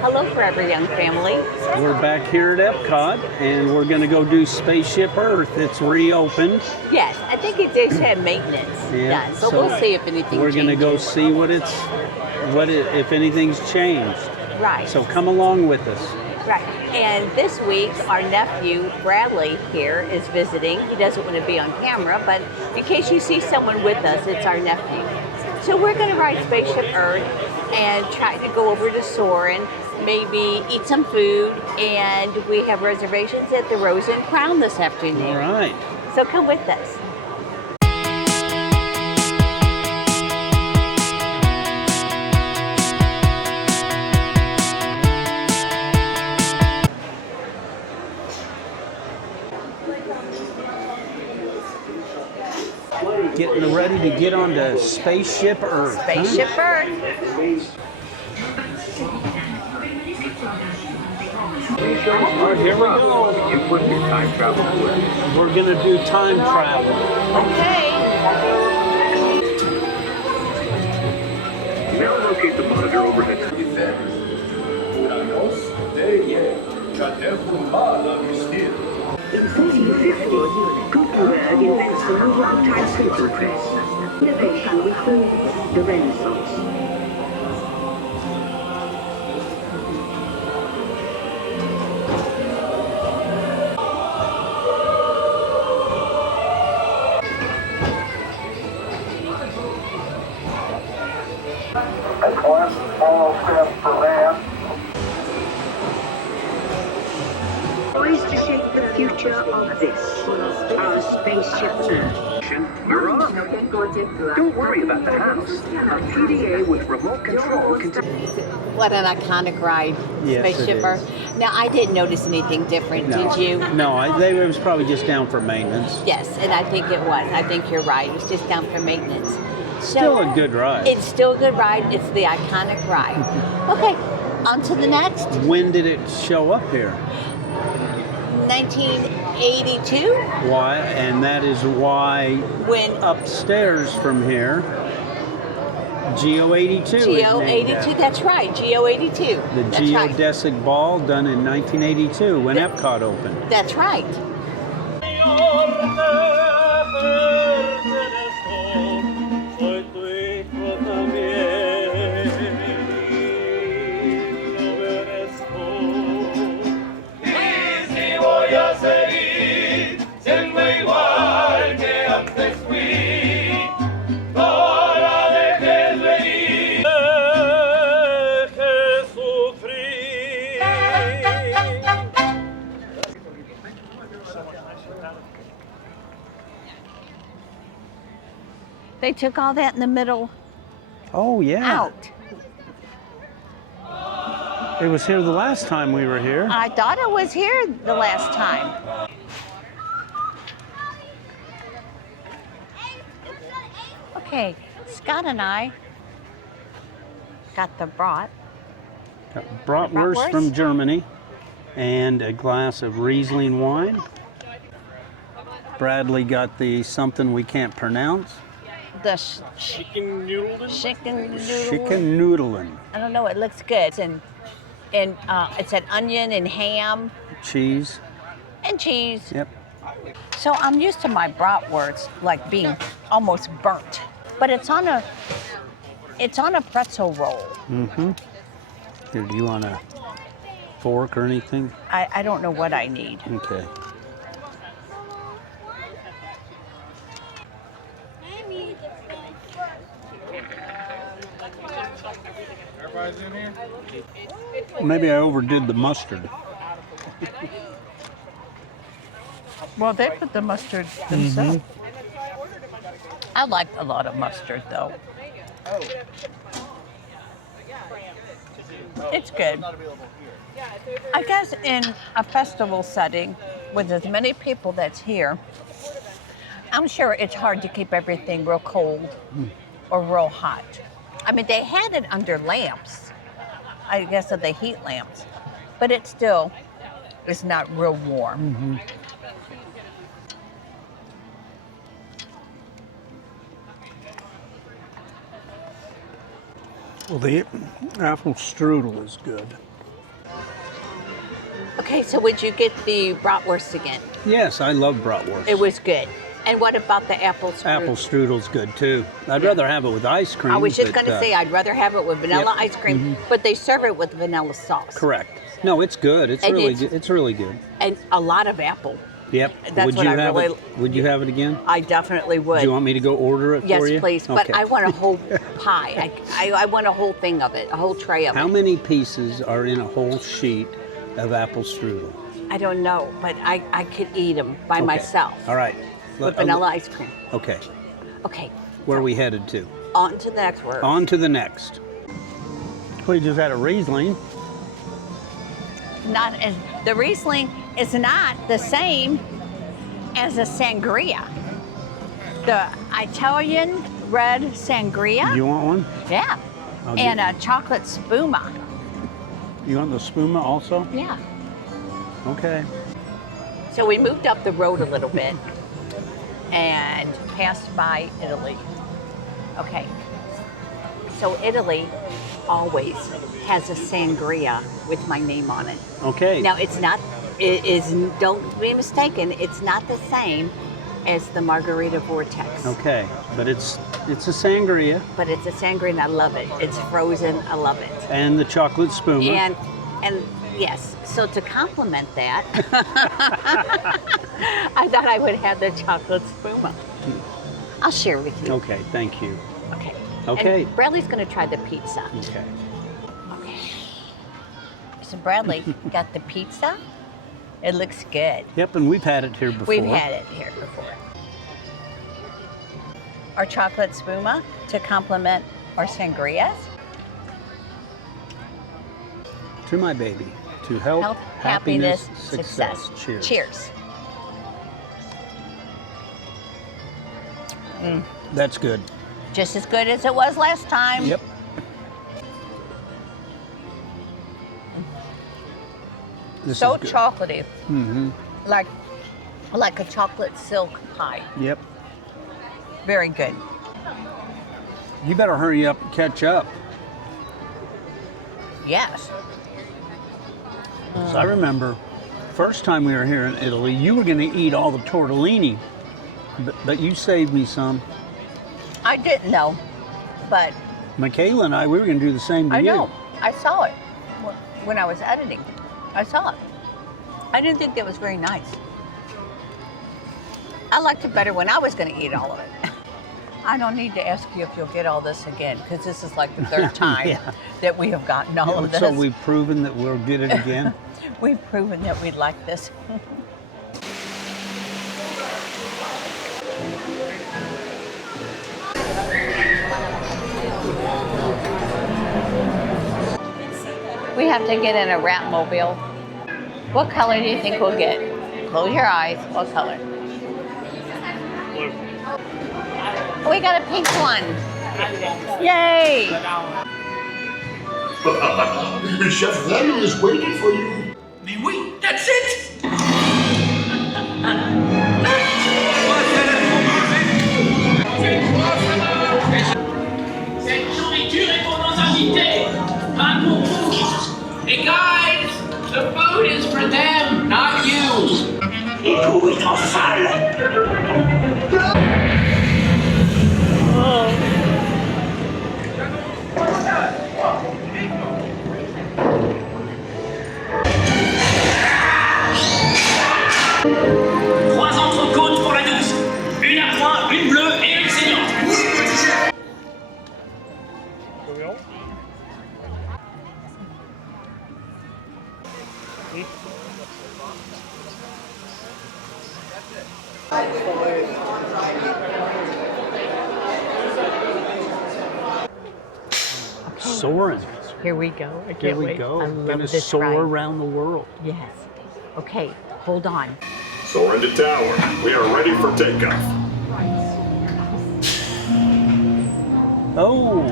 Hello, Forever Young family. We're back here at EPCOT, and we're going to go do Spaceship Earth. It's reopened. Yes, I think it just had maintenance done, so we'll see if anything We're changes. going to go see if anything's changed. Right. So come along with us. Right. And this week, our nephew, Bradley, here is visiting. He doesn't want to be on camera, but in case you see someone with us, it's our nephew. So we're going to ride Spaceship Earth and try to go over to Soarin, maybe eat some food, and we have reservations at the Rose and Crown this afternoon. All right. So come with us. Getting ready to get onto Spaceship Earth. Spaceship Earth. All right, here we go. We're going to do time travel. Okay. Now locate the monitor overhead. In 1450, Gutenberg invents the mobile typesetting press. Innovation we call the Renaissance. That's one small step for man. Poised to shape the future of this, our spaceship Earth. You're on. Don't worry about the house. A PDA with remote control can... What an iconic ride, Yes, it Spaceship is. Earth. Now, I didn't notice anything different, No. did you? No, it was probably just down for maintenance. Yes, and I think it was. I think you're right. It's just down for maintenance. Still a good ride. It's still a good ride. It's the iconic ride. Okay, on to the next. When did it show up here? 1982, Why? And that is why when upstairs from here, Geo 82 is named Geo 82, after. that's right, Geo 82. The That's right. geodesic ball done in 1982 when EPCOT opened. That's right. They took all that in the middle Oh, yeah. out. It was here the last time we were here. I thought it was here the last time. Okay, Scott and I got the brat. Got bratwurst from Germany and a glass of Riesling wine. Bradley got the something we can't pronounce. The chicken noodle. Chicken noodling. I don't know. It looks good, and it's an onion and ham Cheese. and cheese. Yep. So I'm used to my bratwurst like being almost burnt, but it's on a pretzel roll. Mm-hmm. Here, do you want a fork or anything? I don't know what I need. Okay. Maybe I overdid the mustard. Well, they put the mustard themselves. I like a lot of mustard, though. It's good. I guess in a festival setting, with as many people that's here, I'm sure it's hard to keep everything real cold or real hot. I mean, they had it under lamps, I guess of the heat lamps, but it still is not real warm. Well, the apple strudel is good. Okay, so would you get the bratwurst again? Yes, I love bratwurst. It was good. And what about the apple strudel? Apple strudel's good too. I'd rather have it with ice cream. I was just but, going to say I'd rather have it with vanilla Yep. ice cream, but they serve it with vanilla sauce. Correct. No, it's good. It's And really it's- good. It's really good. And a lot of apple. Yep. That's would what you I have really- it? Would you have it again? I definitely would. Do you want me to go order it Yes, for you? please. But Okay. I want a whole pie. I want a whole thing of it, a whole tray of How it. many pieces are in a whole sheet of apple strudel? I don't know, but I could eat them by Okay. myself All right. with vanilla ice cream. Okay. Okay, Where are we headed to? on to the next word. On to the next. We just had a Riesling. The Riesling is not the same as a sangria. The Italian red sangria. You want one? Yeah. I'll And get a chocolate spuma. You want the spuma also? Yeah. Okay. So we moved up the road a little bit and passed by Italy. Okay. So Italy always has a sangria with my name on it. Okay. Now it is, don't be mistaken, it's not the same as the Margarita Vortex. Okay. But it's a sangria. But it's a sangria and I love it. It's frozen, I love it. And the chocolate spuma. And yes, so to complement that, I thought I would have the chocolate spuma. I'll share with you. Okay, thank you. Okay. Okay. And Bradley's going to try the pizza. Okay. Okay. So Bradley got the pizza. It looks good. Yep, and we've had it here before. We've had it here before. Our chocolate spuma to complement our sangrias. To my baby. To health, Health, happiness, success. Cheers. Cheers. That's good. Just as good as it was last time. Yep. This So is good. chocolatey. Mm-hmm. Like a chocolate silk pie. Yep. Very good. You better hurry up and catch up. Yes. 'Cause I remember first time we were here in Italy, you were going to eat all the tortellini, but you saved me some. I didn't know, but Michaela and I, we were going to do the same to I you. know. I saw it when I was editing. I saw it. I didn't think that was very nice. I liked it better when I was going to eat all of it. I don't need to ask you if you'll get all this again, because this is like the third time Yeah. that we have gotten all of this. So we've proven that we'll get it again. We've proven that we like this. We have to get in a Ratmobile. What color do you think we'll get? Close your eyes. What color? We got a pink one. Yay! Chef Remy is waiting for you. Mais oui, that's it! Cette nourriture est pour nos invités, pas pour vous. Hey guys, the food is for them, not you. Et tout est en salle. Trois entrecôtes pour la douce. Une à point, une bleue et une saignante. Soarin'. Here we go. I Here can't we wait. go. I Gonna love this soar ride. around the world. Yes. Okay, hold on. Soarin' to tower. We are ready for takeoff. Oh.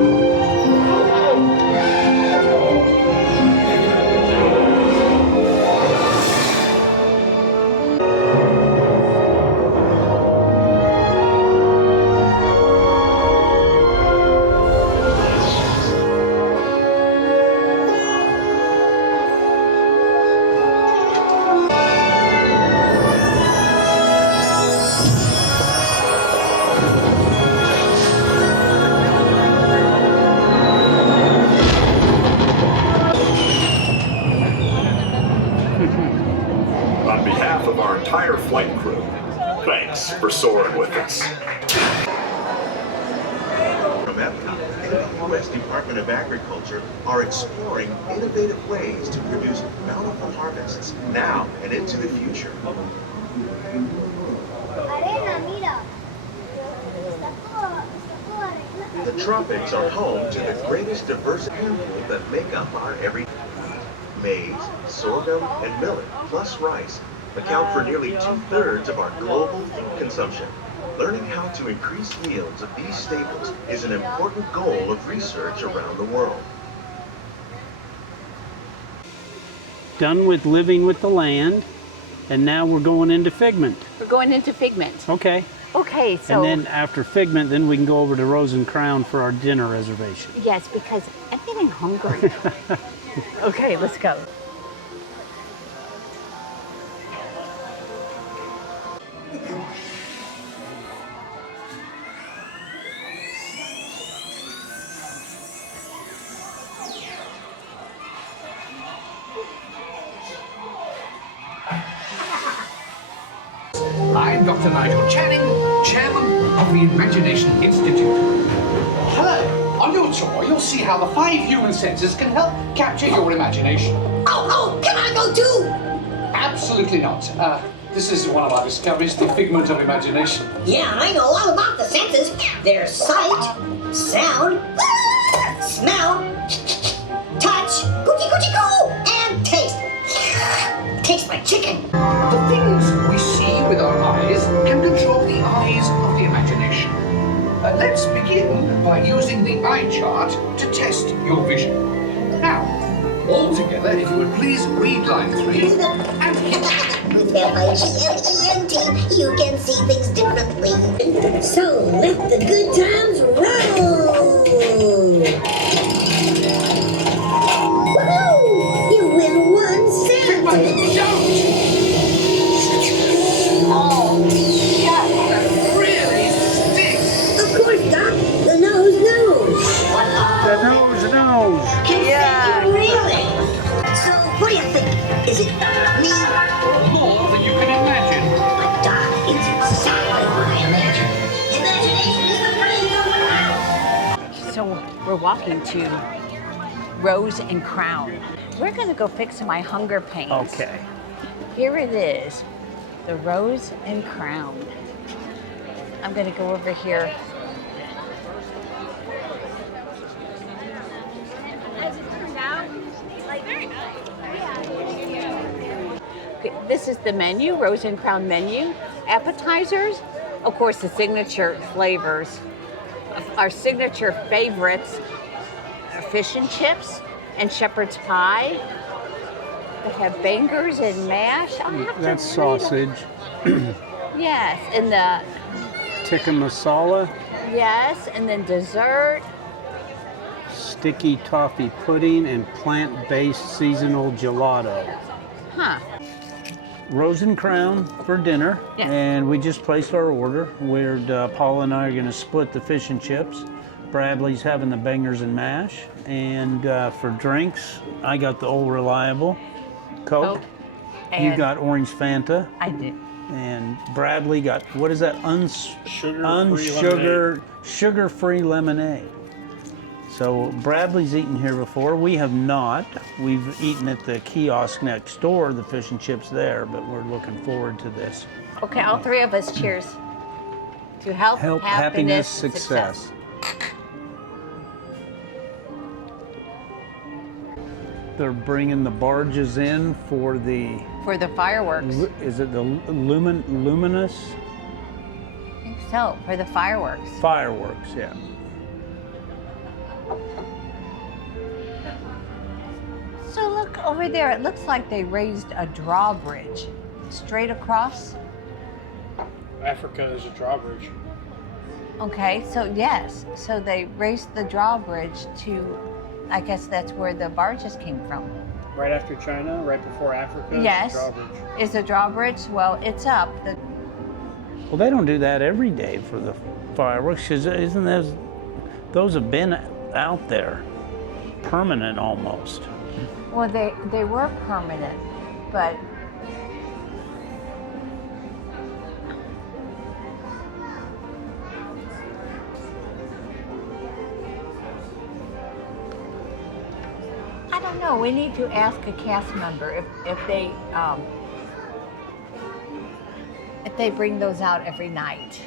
On behalf of our entire flight crew, thanks for soaring with us. From EPCOT and the U.S. Department of Agriculture are exploring innovative ways to produce bountiful harvests now and into the future. The tropics are home to the greatest diverse handful that make up our everyday. Maize, sorghum, and millet, plus rice, account for nearly 2/3 of our global food consumption. Learning how to increase yields of these staples is an important goal of research around the world. Done with living with the land, and now we're going into Figment. We're going into Figment. Okay. Okay, so... And then after Figment, then we can go over to Rose and Crown for our dinner reservation. Yes, because I'm getting hungry. Okay, let's go. I'm Dr. Nigel Channing, Chairman of the Imagination Institute. Hello. On your tour, you'll see how the 5 human senses can help capture your imagination. Oh, can I go too? Absolutely not. This is one of our discoveries, the figment of imagination. Yeah, I know all about the senses. There's sight, sound, smell, touch, cookie, and taste. Tastes like chicken. The things we see with our eyes can control the eyes of the imagination. Let's begin by using the eye chart to test your vision. Now, all together, if you would please read line 3 and hit. With F-I-G-M-E-N-T, you can see things differently. So let the good times roll! Woohoo! You win 1 cent! Oh, yeah, that really stinks! Of course, Doc. The nose knows. The nose knows. Yeah. Really? So, what do you think? Is it me? More than you can imagine. But Doc, it's exactly what I imagined. Imagination is the brain of the world. So we're walking to Rose and Crown. We're gonna go fix my hunger pains. Okay. Here it is, the Rose and Crown. I'm gonna go over here. As it turned out, like very nice. Okay, this is the menu, Rose and Crown menu. Appetizers, of course, the signature flavors. Our signature favorites are fish and chips and shepherd's pie. They have bangers and mash. I'll have to That's read sausage. Yes, and the Tikka masala, yes, and then dessert. sticky toffee pudding, and plant-based seasonal gelato. Huh. Rose and Crown for dinner, Yes. and we just placed our order. Where Paula and I are going to split the fish and chips. Bradley's having the bangers and mash, and for drinks, I got the old reliable Coke. And You got orange Fanta, I did. and Bradley got, what is that? Sugar-free lemonade. So Bradley's eaten here before. We have not. We've eaten at the kiosk next door, the fish and chips there, but we're looking forward to this. Okay, all three of us cheers. To health, Help, happiness, success. They're bringing the barges in for the, For the fireworks. is it the luminous I think so, for the fireworks. fireworks? Yeah. So look over there, it looks like they raised a drawbridge straight across. Africa is a drawbridge. Okay, so yes, so they raised the drawbridge to, I guess that's where the barges came from. Right after China, right before Africa, Yes, is a drawbridge. is a drawbridge. Well, it's up. Well, they don't do that every day for the fireworks, 'cause isn't those have been out there, permanent almost. Well, they were permanent, but I don't know. We need to ask a cast member if they bring those out every night.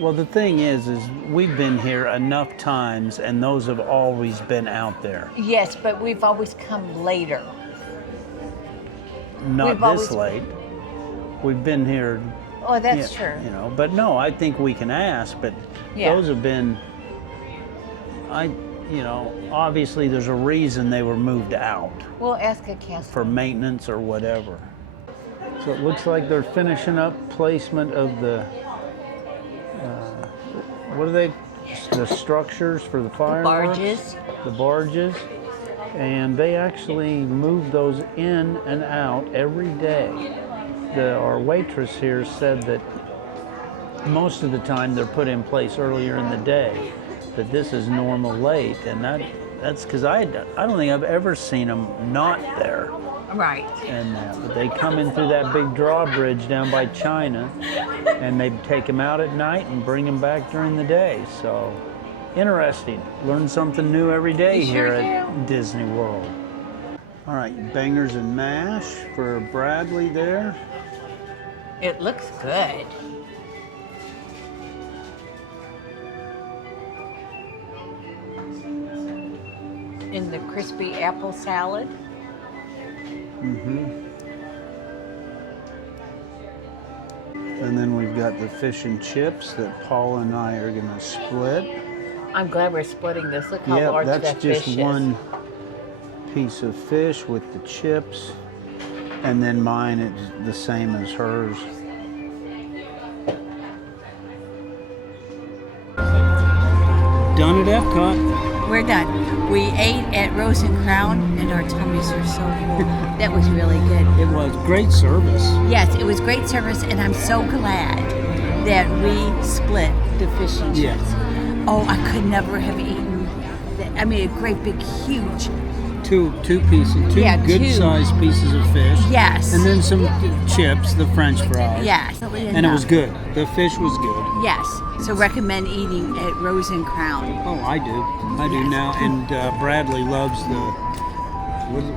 Well, the thing is we've been here enough times, and those have always been out there. Yes, but we've always come later. Not this late. We've been here. Oh, that's true. You know, but no, I think we can ask. But those have been. You know, obviously there's a reason they were moved out. We'll ask a cast for maintenance or whatever. So it looks like they're finishing up placement of the. What are they? The structures for the fireworks? Barges. The barges. And they actually move those in and out every day. Our waitress here said that most of the time they're put in place earlier in the day, but this is normal late, and that's because I don't think I've ever seen them not there. Right. And but they come in through that big drawbridge down by China, and they take them out at night and bring them back during the day. So interesting. Learn something new every day here at Disney World. All right, bangers and mash for Bradley there. It looks good. In the crispy apple salad. And then we've got the fish and chips that Paul and I are going to split. I'm glad we're splitting this. Look how large that fish is. That's just one piece of fish with the chips, and then mine is the same as hers. Done at EPCOT. We're done. We ate at Rose and Crown, and our tummies are so full. That was really good. It was great service. Yes, it was great service, and I'm so glad that we split the fish and chips. Yes. Oh, I could never have eaten that. I mean, a great big, huge. Two pieces, two good-sized pieces of fish. Yes. And then some chips, the French fries. Yes. And it was good. The fish was good. Yes. So recommend eating at Rose and Crown. Oh, I do. I do now. And Bradley loves the,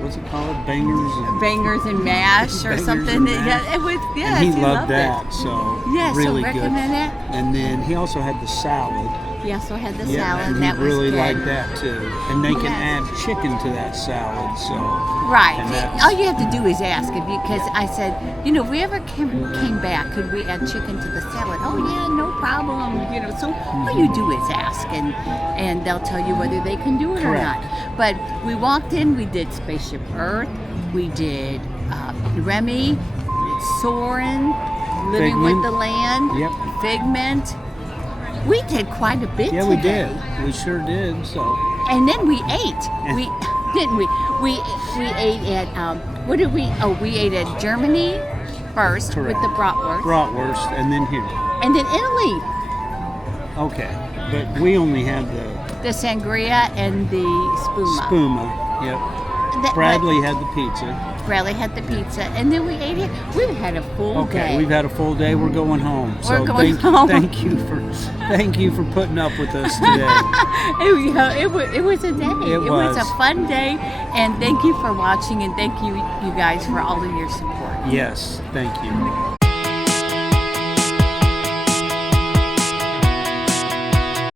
what's it called? Bangers and mash or something. Yeah, it was. Yes, and he loved that. So yes, really so recommend good. It. And then he also had the salad. He also had the salad, and that was really good. liked that too. And they can add chicken to that salad, so. Right. All you have to do is ask, because I said, you know, if we ever came back, could we add chicken to the salad? Oh yeah, no problem. You know, so all you do is ask, and they'll tell you whether they can do it or not. But we walked in, we did Spaceship Earth, we did Remy, we did Soarin, Living Figment. with the Land, Figment. We did quite a bit today. We did. We sure did. So. And then we ate. We didn't we? We ate at what did we? Oh, we ate at Germany first with the bratwurst. Bratwurst, and then here. And then Italy. Okay, but we only had the sangria and the spuma. Spuma. Yep. Bradley had the pizza. Bradley had the pizza, and then we ate it. We've had a full day. Okay, we've had a full day. We're going home. We're going home. Thank you for putting up with us today. It was a day. It was a fun day, and thank you for watching, and thank you guys for all of your support. Yes, thank you.